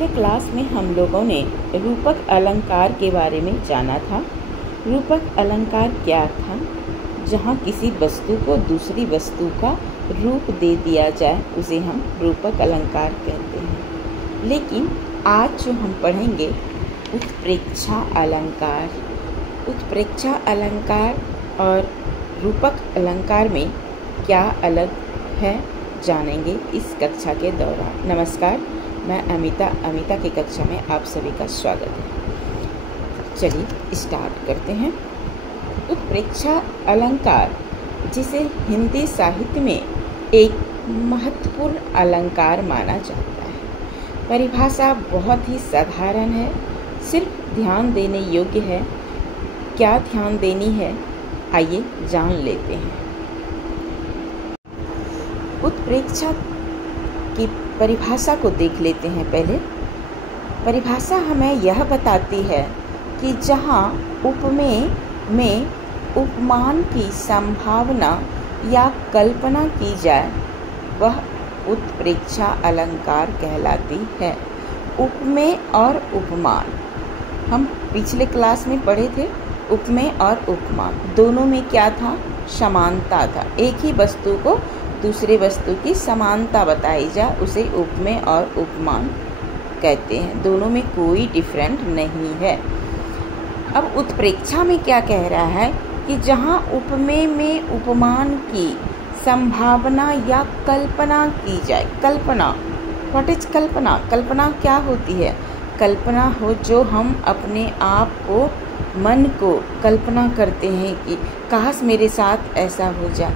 पिछले क्लास में हम लोगों ने रूपक अलंकार के बारे में जाना था। रूपक अलंकार क्या था? जहाँ किसी वस्तु को दूसरी वस्तु का रूप दे दिया जाए उसे हम रूपक अलंकार कहते हैं। लेकिन आज जो हम पढ़ेंगे उत्प्रेक्षा अलंकार। उत्प्रेक्षा अलंकार और रूपक अलंकार में क्या अलग है जानेंगे इस कक्षा के दौरान। नमस्कार, मैं अमिता की कक्षा में आप सभी का स्वागत है। चलिए स्टार्ट करते हैं। उत्प्रेक्षा अलंकार, जिसे हिंदी साहित्य में एक महत्वपूर्ण अलंकार माना जाता है। परिभाषा बहुत ही साधारण है, सिर्फ ध्यान देने योग्य है। क्या ध्यान देनी है, आइए जान लेते हैं। उत्प्रेक्षा की परिभाषा को देख लेते हैं। पहले परिभाषा हमें यह बताती है कि जहाँ उपमेय में उपमान की संभावना या कल्पना की जाए वह उत्प्रेक्षा अलंकार कहलाती है। उपमेय और उपमान हम पिछले क्लास में पढ़े थे। उपमेय और उपमान दोनों में क्या था? समानता था। एक ही वस्तु को दूसरे वस्तु की समानता बताई जाए उसे उपमेय और उपमान कहते हैं। दोनों में कोई डिफरेंट नहीं है। अब उत्प्रेक्षा में क्या कह रहा है कि जहाँ उपमेय में उपमान की संभावना या कल्पना की जाए। कल्पना, व्हाट इज कल्पना? कल्पना क्या होती है? कल्पना हो जो हम अपने आप को, मन को कल्पना करते हैं कि काश मेरे साथ ऐसा हो जाए,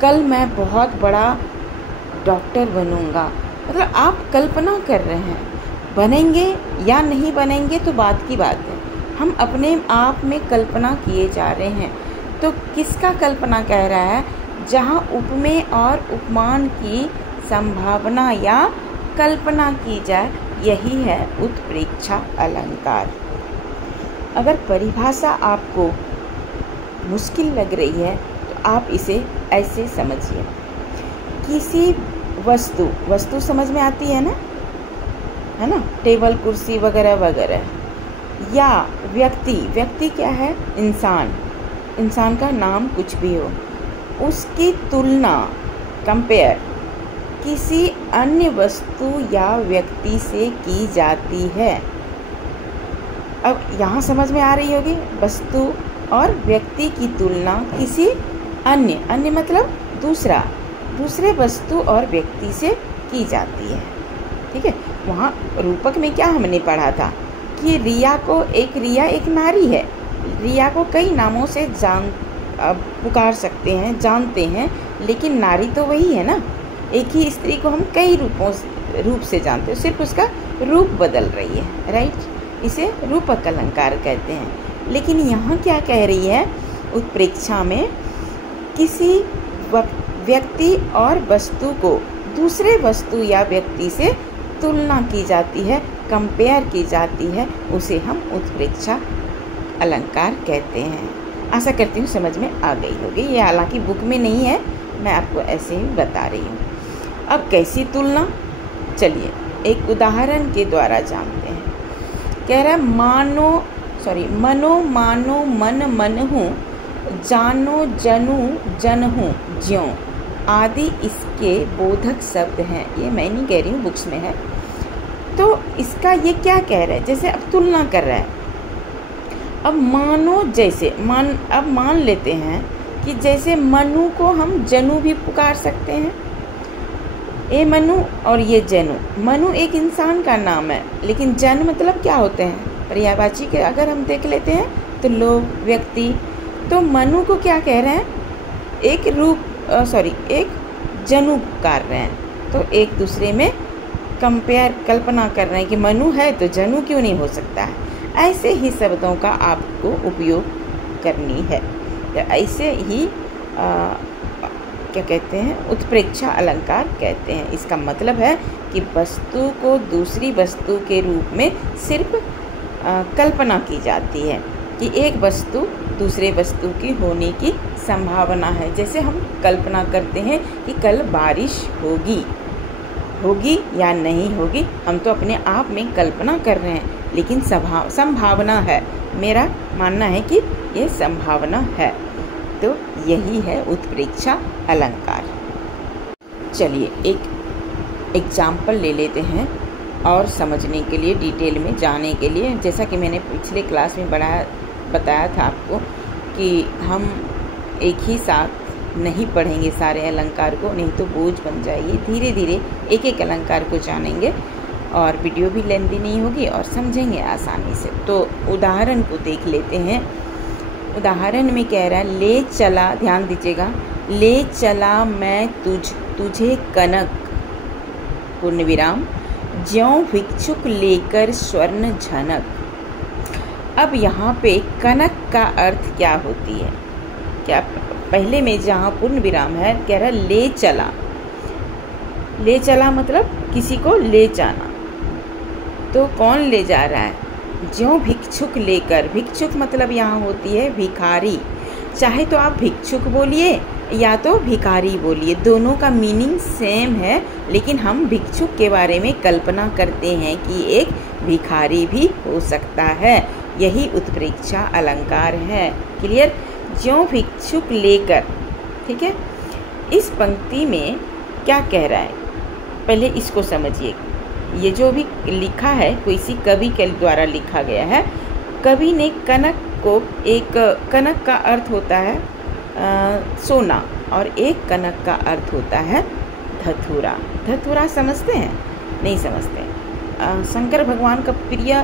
कल मैं बहुत बड़ा डॉक्टर बनूंगा। मतलब आप कल्पना कर रहे हैं। बनेंगे या नहीं बनेंगे तो बात की बात है। हम अपने आप में कल्पना किए जा रहे हैं। तो किसका कल्पना कह रहा है? जहाँ उपमेय और उपमान की संभावना या कल्पना की जाए, यही है उत्प्रेक्षा अलंकार। अगर परिभाषा आपको मुश्किल लग रही है तो आप इसे ऐसे समझिए। किसी वस्तु समझ में आती है ना, टेबल, कुर्सी वगैरह वगैरह। या व्यक्ति क्या है? इंसान का नाम कुछ भी हो, उसकी तुलना, कंपेयर किसी अन्य वस्तु या व्यक्ति से की जाती है। अब यहाँ समझ में आ रही होगी, वस्तु और व्यक्ति की तुलना किसी अन्य मतलब दूसरे वस्तु और व्यक्ति से की जाती है। ठीक है। वहाँ रूपक में क्या हमने पढ़ा था कि रिया एक नारी है। रिया को कई नामों से पुकार सकते हैं, जानते हैं, लेकिन नारी तो वही है ना। एक ही स्त्री को हम कई रूप से जानते हैं, सिर्फ उसका रूप बदल रही है। राइट, इसे रूपक अलंकार कहते हैं। लेकिन यहाँ क्या कह रही है उत्प्रेक्षा में? किसी व्यक्ति और वस्तु को दूसरे वस्तु या व्यक्ति से तुलना की जाती है, कंपेयर की जाती है, उसे हम उत्प्रेक्षा अलंकार कहते हैं। आशा करती हूँ समझ में आ गई होगी। ये हालांकि बुक में नहीं है, मैं आपको ऐसे ही बता रही हूँ। अब कैसी तुलना? चलिए एक उदाहरण के द्वारा जानते हैं। कह रहा है मनो मानो मन हूँ, जानो जनु जन हूँ ज्यों आदि इसके बोधक शब्द हैं। ये मैं नहीं कह रही हूँ, बुक्स में है। तो इसका ये क्या कह रहा है? जैसे अब तुलना कर रहा है। अब मानो, जैसे अब मान लेते हैं कि जैसे मनु को हम जनु भी पुकार सकते हैं। ए मनु और ये जनु। मनु एक इंसान का नाम है, लेकिन जन मतलब क्या होते हैं? पर्यायवाची के अगर हम देख लेते हैं तो लोग, व्यक्ति। तो मनु को क्या कह रहे हैं? एक जनु पुकार रहे हैं। तो एक दूसरे में कल्पना कर रहे हैं कि मनु है तो जनु क्यों नहीं हो सकता है। ऐसे ही शब्दों का आपको उपयोग करनी है। तो ऐसे ही क्या कहते हैं? उत्प्रेक्षा अलंकार कहते हैं। इसका मतलब है कि वस्तु को दूसरी वस्तु के रूप में सिर्फ कल्पना की जाती है कि एक वस्तु दूसरे वस्तु की होने की संभावना है। जैसे हम कल्पना करते हैं कि कल बारिश होगी, होगी या नहीं होगी, हम तो अपने आप में कल्पना कर रहे हैं, लेकिन संभावना है। मेरा मानना है कि ये संभावना है। तो यही है उत्प्रेक्षा अलंकार। चलिए एक एग्जाम्पल ले लेते हैं और समझने के लिए, डिटेल में जाने के लिए। जैसा कि मैंने पिछले क्लास में बताया था आपको कि हम एक ही साथ नहीं पढ़ेंगे सारे अलंकार को, नहीं तो बोझ बन जाएगी। धीरे धीरे एक एक अलंकार को जानेंगे और वीडियो भी लेंदी नहीं होगी और समझेंगे आसानी से। तो उदाहरण को देख लेते हैं। उदाहरण में कह रहा है, ले चला, ध्यान दीजिएगा, ले चला मैं तुझे कनक, पूर्ण विराम, ज्यों भिक्षुक लेकर स्वर्ण झनक। अब यहाँ पे कनक का अर्थ क्या होती है? क्या पहले में जहाँ पूर्ण विराम है, कह रहा ले चला। ले चला मतलब किसी को ले जाना। तो कौन ले जा रहा है? ज्यों भिक्षुक लेकर। भिक्षुक मतलब यहाँ होती है भिखारी। चाहे तो आप भिक्षुक बोलिए या तो भिखारी बोलिए, दोनों का मीनिंग सेम है, लेकिन हम भिक्षुक के बारे में कल्पना करते हैं कि एक भिखारी भी हो सकता है। यही उत्प्रेक्षा अलंकार है। क्लियर? ज्यों भिक्षुक लेकर। ठीक है। इस पंक्ति में क्या कह रहा है, पहले इसको समझिए। ये जो भी लिखा है किसी कवि के द्वारा लिखा गया है। कवि ने कनक को, एक कनक का अर्थ होता है सोना और एक कनक का अर्थ होता है धतूरा। धतूरा समझते हैं? नहीं समझते। शंकर भगवान का प्रिय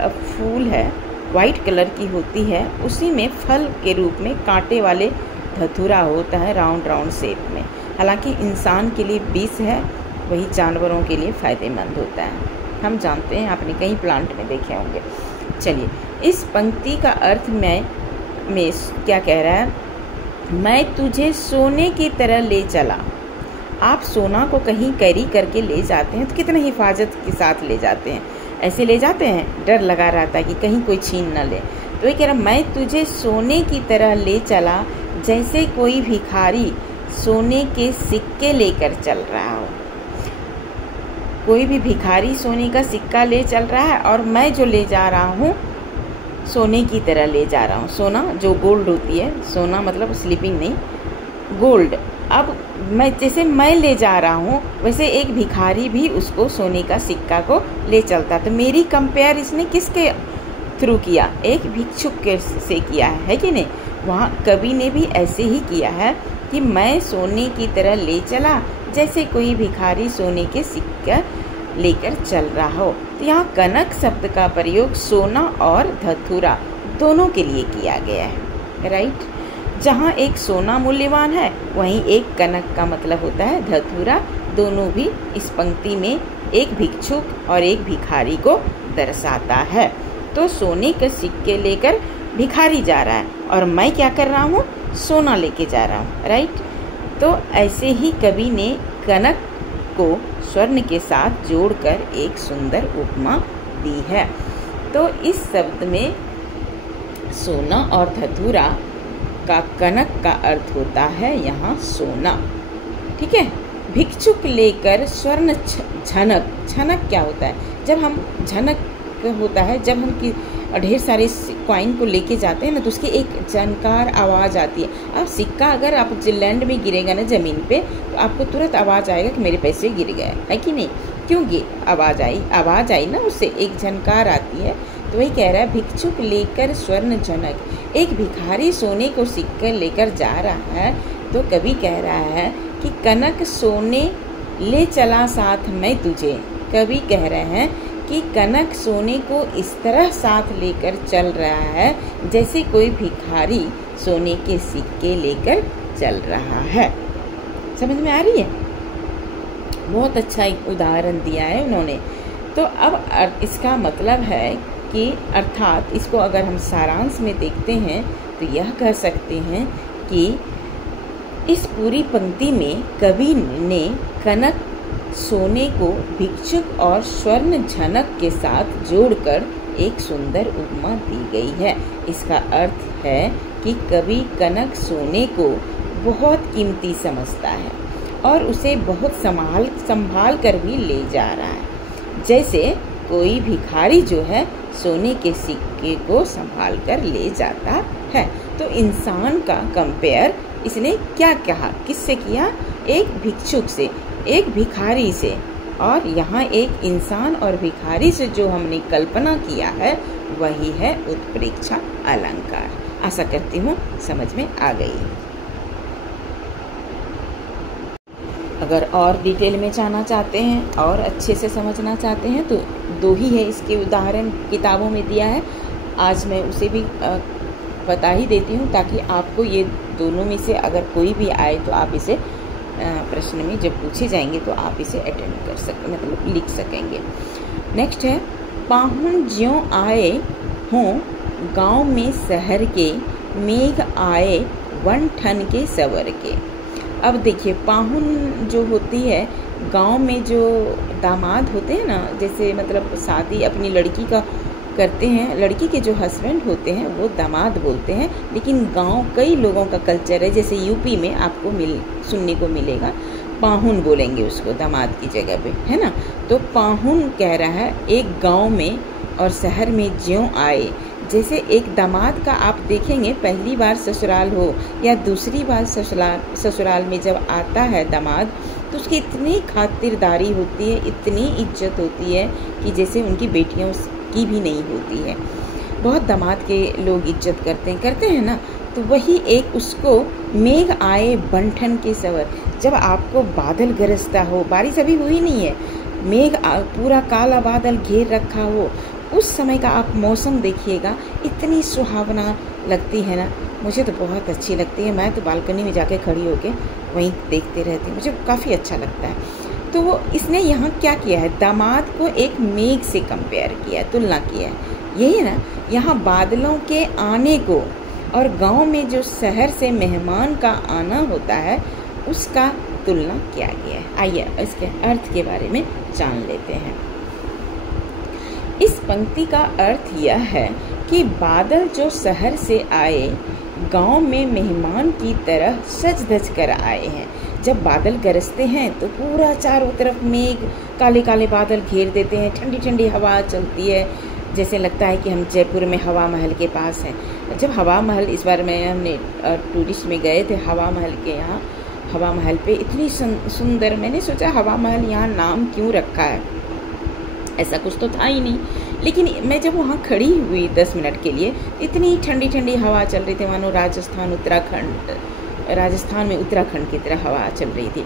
फूल है, वाइट कलर की होती है, उसी में फल के रूप में कांटे वाले धतूरा होता है, राउंड राउंड शेप में। हालांकि इंसान के लिए विष है, वही जानवरों के लिए फ़ायदेमंद होता है, हम जानते हैं, आपने कई प्लांट में देखे होंगे। चलिए, इस पंक्ति का अर्थ में क्या कह रहा है, मैं तुझे सोने की तरह ले चला। आप सोना को कहीं कैरी करके ले जाते हैं तो कितने हिफाजत के साथ ले जाते हैं, ऐसे ले जाते हैं, डर लगा रहता है कि कहीं कोई छीन न ले। तो ये कह रहा, मैं तुझे सोने की तरह ले चला, जैसे कोई भिखारी सोने के सिक्के लेकर चल रहा हो। कोई भी भिखारी सोने का सिक्का ले चल रहा है और मैं जो ले जा रहा हूँ सोने की तरह ले जा रहा हूँ। सोना जो गोल्ड होती है, सोना मतलब स्लीपिंग नहीं, गोल्ड। अब मैं ले जा रहा हूँ, वैसे एक भिखारी भी उसको सोने का सिक्का को ले चलता। तो मेरी कंपेयर इसने किसके थ्रू किया? एक भिक्षुक के से किया है कि नहीं? वहाँ कवि ने भी ऐसे ही किया है कि मैं सोने की तरह ले चला, जैसे कोई भिखारी सोने के सिक्का लेकर चल रहा हो। तो यहाँ कनक शब्द का प्रयोग सोना और धतूरा दोनों के लिए किया गया है। राइट? जहाँ एक सोना मूल्यवान है, वहीं एक कनक का मतलब होता है धतूरा। दोनों भी इस पंक्ति में एक भिक्षुक और एक भिखारी को दर्शाता है। तो सोने के सिक्के लेकर भिखारी जा रहा है और मैं क्या कर रहा हूँ? सोना लेके जा रहा हूँ। राइट? तो ऐसे ही कवि ने कनक को स्वर्ण के साथ जोड़कर एक सुंदर उपमा दी है। तो इस शब्द में सोना और धतूरा का कनक का अर्थ होता है यहाँ सोना। ठीक है। भिक्षुक लेकर स्वर्ण झनक। झनक क्या होता है? जब हम झनक होता है, जब हम ढेर सारे कॉइन को लेके जाते हैं ना, तो उसकी एक जानकार आवाज़ आती है। अब सिक्का अगर आप लैंड में गिरेगा ना, ज़मीन पे, तो आपको तुरंत आवाज़ आएगा कि मेरे पैसे गिर गए, है कि नहीं? क्योंकि आवाज़ आई ना, उससे एक झनकार आती है। तो वही कह रहा है, भिक्षुक लेकर स्वर्ण झनक। एक भिखारी सोने को सिक्का लेकर जा रहा है। तो कवि कह रहा है कि कनक सोने ले चला साथ मैं तुझे। कवि कह रहे हैं कि कनक सोने को इस तरह साथ लेकर चल रहा है, जैसे कोई भिखारी सोने के सिक्के लेकर चल रहा है। समझ में आ रही है? बहुत अच्छा एक उदाहरण दिया है उन्होंने। तो अब इसका मतलब है कि अर्थात इसको अगर हम सारांश में देखते हैं तो यह कह सकते हैं कि इस पूरी पंक्ति में कवि ने कनक सोने को भिक्षुक और स्वर्ण झनक के साथ जोड़कर एक सुंदर उपमा दी गई है। इसका अर्थ है कि कवि कनक सोने को बहुत कीमती समझता है और उसे बहुत संभाल कर भी ले जा रहा है, जैसे कोई भिखारी जो है सोने के सिक्के को संभाल कर ले जाता है। तो इंसान का कंपेयर इसने क्या कहा, किससे किया? एक भिक्षुक से, एक भिखारी से। और यहाँ एक इंसान और भिखारी से जो हमने कल्पना किया है वही है उत्प्रेक्षा अलंकार। आशा करती हूँ समझ में आ गई। अगर और डिटेल में जानना चाहते हैं और अच्छे से समझना चाहते हैं तो 2 ही है इसके उदाहरण किताबों में दिया है। आज मैं उसे भी बता ही देती हूँ ताकि आपको ये दोनों में से अगर कोई भी आए तो आप इसे प्रश्न में जब पूछे जाएंगे तो आप इसे अटेंड कर सकते, मतलब लिख सकेंगे। नेक्स्ट है, पाहुन ज्यों आए हों गांव में शहर के, मेघ आए वन ठन के सवर के। अब देखिए, पाहुन जो होती है गांव में, जो दामाद होते हैं ना, जैसे मतलब शादी अपनी लड़की का करते हैं, लड़की के जो हस्बैंड होते हैं वो दामाद बोलते हैं। लेकिन गांव कई लोगों का कल्चर है, जैसे यूपी में आपको सुनने को मिलेगा पाहुन बोलेंगे उसको दामाद की जगह पे, है ना। तो पाहुन कह रहा है एक गांव में और शहर में ज्यों आए। जैसे एक दामाद का आप देखेंगे पहली बार ससुराल हो या दूसरी बार ससुराल में जब आता है दामाद, तो उसकी इतनी खातिरदारी होती है, इतनी इज्जत होती है कि जैसे उनकी बेटियों की भी नहीं होती है। बहुत दामाद के लोग इज्जत करते हैं ना। तो वही एक उसको मेघ आए बंठन के सवर, जब आपको बादल गरजता हो, बारिश अभी हुई नहीं है, मेघ पूरा काला बादल घेर रखा हो, उस समय का आप मौसम देखिएगा, इतनी सुहावना लगती है ना। मुझे तो बहुत अच्छी लगती है। मैं तो बालकनी में जाके खड़ी होके वहीं देखते रहती हूँ, मुझे काफ़ी अच्छा लगता है। तो वो इसने यहाँ क्या किया है, दामाद को एक मेघ से कंपेयर किया है, तुलना किया है। यही ना, यहाँ बादलों के आने को और गांव में जो शहर से मेहमान का आना होता है उसका तुलना किया गया है। आइए इसके अर्थ के बारे में जान लेते हैं। इस पंक्ति का अर्थ यह है कि बादल जो शहर से आए गांव में मेहमान की तरह सज धज कर आए हैं। जब बादल गरजते हैं तो पूरा चारों तरफ मेघ, काले काले बादल घेर देते हैं, ठंडी ठंडी हवा चलती है, जैसे लगता है कि हम जयपुर में हवा महल के पास हैं। जब हवा महल, इस बार में हमने टूरिस्ट में गए थे हवा महल के यहाँ, हवा महल पे इतनी सुंदर, मैंने सोचा हवा महल यहाँ नाम क्यों रखा है, ऐसा कुछ तो था ही नहीं। लेकिन मैं जब वहाँ खड़ी हुई 10 मिनट के लिए, इतनी ठंडी ठंडी हवा चल रही थी, मानो राजस्थान में उत्तराखंड की तरह हवा चल रही थी।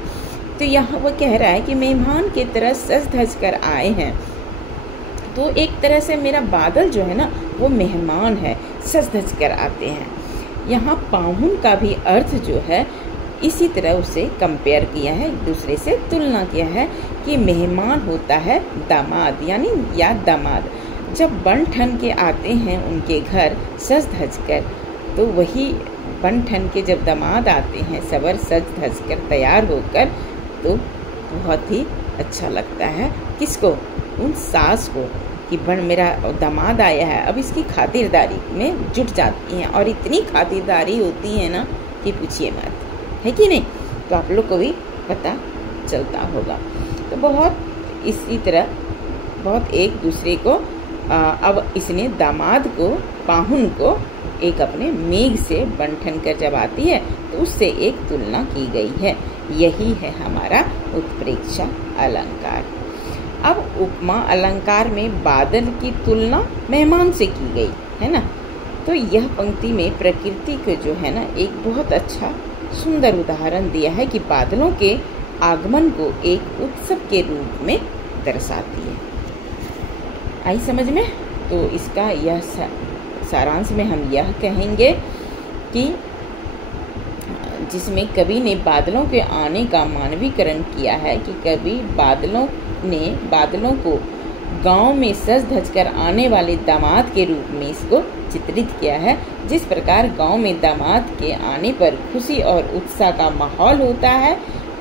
तो यहाँ वो कह रहा है कि मेहमान की तरह सज धज कर आए हैं। तो एक तरह से मेरा बादल जो है ना वो मेहमान है, सज धज कर आते हैं। यहाँ पाहुन का भी अर्थ जो है इसी तरह उसे कंपेयर किया है, एक दूसरे से तुलना किया है कि मेहमान होता है दामाद, यानी या दामाद जब बन ठन के आते हैं उनके घर सज धज कर, तो वही बन ठन के जब दामाद आते हैं सवर सज धज कर तैयार होकर, तो बहुत ही अच्छा लगता है। किसको? उन सास को कि मेरा दामाद आया है, अब इसकी खातिरदारी में जुट जाती हैं और इतनी खातिरदारी होती है ना कि पूछिए मत, है कि नहीं। तो आप लोग को भी पता चलता होगा। तो बहुत इसी तरह बहुत एक दूसरे को अब इसने दामाद को, पाहुन को एक अपने मेघ से बंठन कर जब आती है तो उससे एक तुलना की गई है। यही है हमारा उत्प्रेक्षा अलंकार। अब उपमा अलंकार में बादल की तुलना मेहमान से की गई है ना। तो यह पंक्ति में प्रकृति को जो है ना एक बहुत अच्छा सुंदर उदाहरण दिया है कि बादलों के आगमन को एक उत्सव के रूप में दर्शाती है। आई समझ में? तो इसका यह सारांश में हम यह कहेंगे कि जिसमें कवि ने बादलों के आने का मानवीकरण किया है कि कवि बादलों को गांव में सज धज कर आने वाले दामाद के रूप में इसको चित्रित किया है। जिस प्रकार गांव में दामाद के आने पर खुशी और उत्साह का माहौल होता है,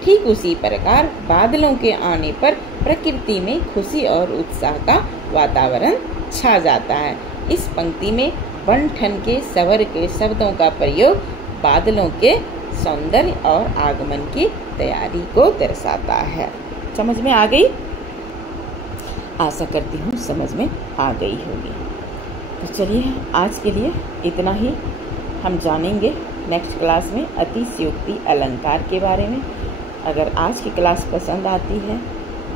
ठीक उसी प्रकार बादलों के आने पर प्रकृति में खुशी और उत्साह का वातावरण छा जाता है। इस पंक्ति में बन ठन के सवर के शब्दों का प्रयोग बादलों के सौंदर्य और आगमन की तैयारी को दर्शाता है। समझ में आ गई? आशा करती हूँ समझ में आ गई होगी। तो चलिए आज के लिए इतना ही। हम जानेंगे नेक्स्ट क्लास में अतिशयोक्ति अलंकार के बारे में। अगर आज की क्लास पसंद आती है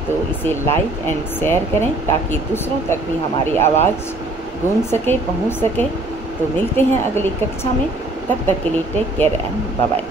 तो इसे लाइक एंड शेयर करें ताकि दूसरों तक भी हमारी आवाज़ गूंज सके, पहुंच सके। तो मिलते हैं अगली कक्षा में। तब तक के लिए take care and bye bye.